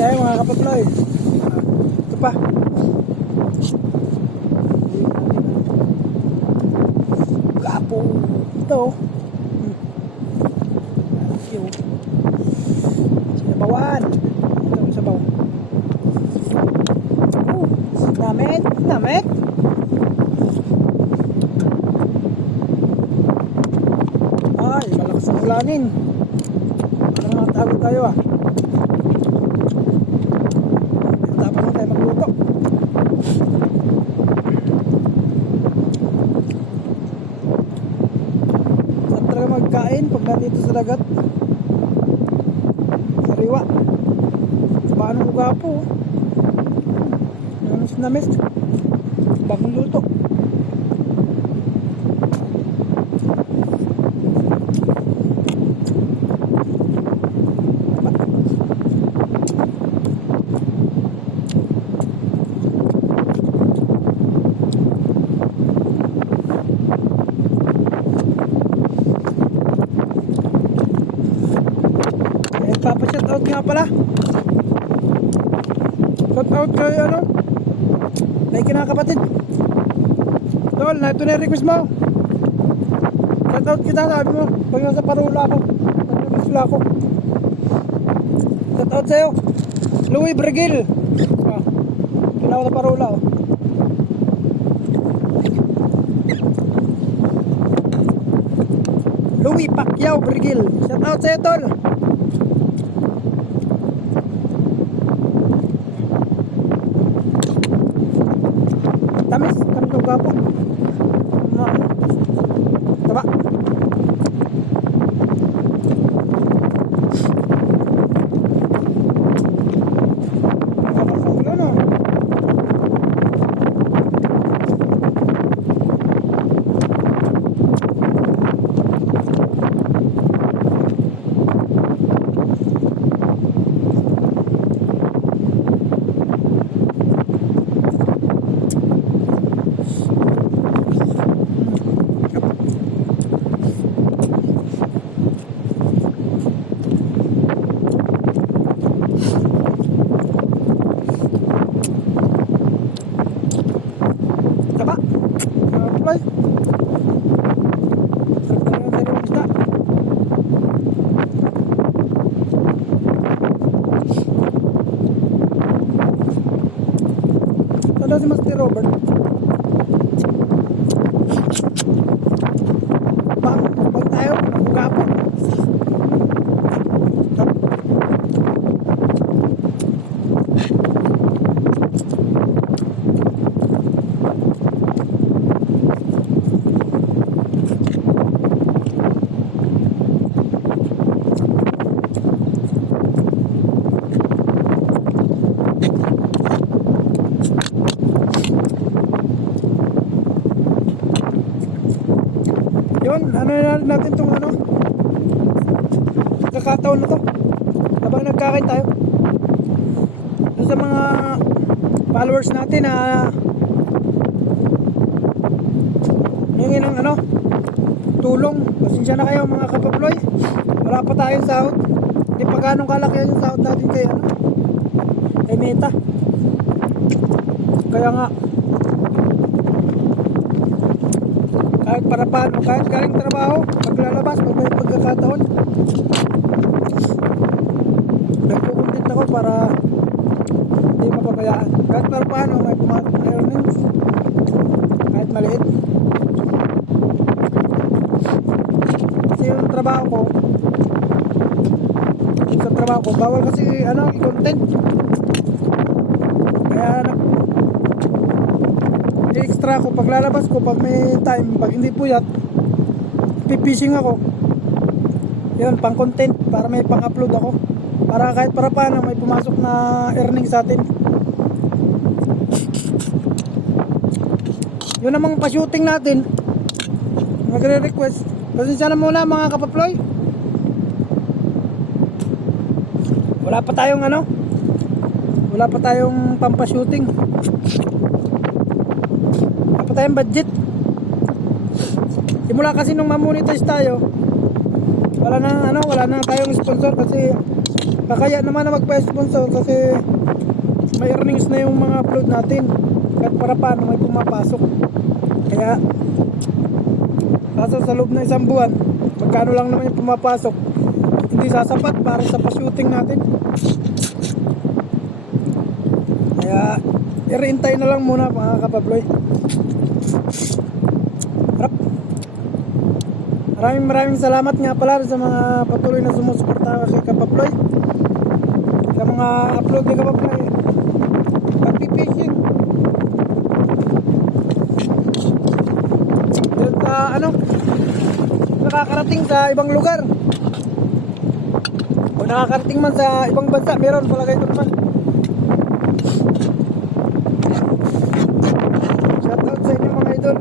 tayo mga kapaploy. Ito pa. Gapo. Ito. Sinabawan. Ito ang sabaw. Namit. Namit. Ay, malakas ang ulanin. Parang nakatago tayo ah. Tapos na tayo magluto. Saan talaga magkain pag nandito sa dagat? Sariwa. Paano mo gapo? Ano sinamis? Bagong luto. Papa-shoutout nga pala. Shoutout kay ano? May kinakapatid. Tol, na ito na yung request mo. Shoutout kita, sabi mo. Pag nasa parula ako. Pag nasa ako. Shoutout sa'yo. Louie Brigil. Kinawa sa parula oh. Louie Pacquiao Brigil. Shoutout sa'yo, tol. Tamis ng gapo. Taba. Ano si Master Robert? Bang tayo, gapo. Yun, ano natin itong ano kakataon na to habang nagkakain tayo sa mga followers natin na hingin ng ano tulong. Pasensya na kayo mga kapaploy, wala pa tayong sahod, hindi pa ganong kalakihan yung sahod natin kay ano kay Meta, kaya nga kahit para paano, kahit galing trabaho, paglalabas, pag may pagkakataon, nagkukuntit ako para hindi mapabayaan. Kahit para paano, may pumasok na earnings, kahit maliit. Kasi yung trabaho ko, bawal kasi ano, i-content. Kaya extra ako paglalabas ko pag may time, pag hindi puyat pipishing ako, yun pang content para may pang upload ako, para kahit para paano may pumasok na earnings sa atin. Yun namang pa-shooting natin, nagre-request. Pasensya na muna mga kapaploy, wala pa tayong ano, wala pa tayong pampa-shooting, wala pa tayong budget. Simula kasi nung ma-monetize tayo, wala na tayong sponsor kasi kakaya naman na magpa-sponsor kasi may earnings na yung mga upload natin kahit para paano may pumapasok. Kaya kaso sa loob ng isang buwan magkano lang naman yung pumapasok, hindi sasapat para sa pa-shooting natin. Kaya i-reintay na lang muna mga kapabloy. Harap. Maraming salamat nga pala sa mga patuloy na sumusuporta kay Kapabloy, sa mga upload ni Kapabloy pag-fishing dahil sa nakakarating sa ibang lugar o nakakarating man sa ibang bansa, meron palagay ko naman. Shoutout sa inyo mga idol.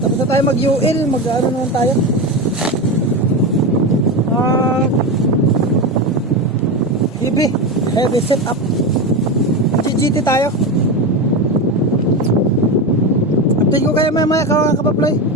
Tapos na tayo mag-UL, mag-ano naman tayo, BB heavy setup, GGT tayo. Update ko kayo maya mga kapabloy.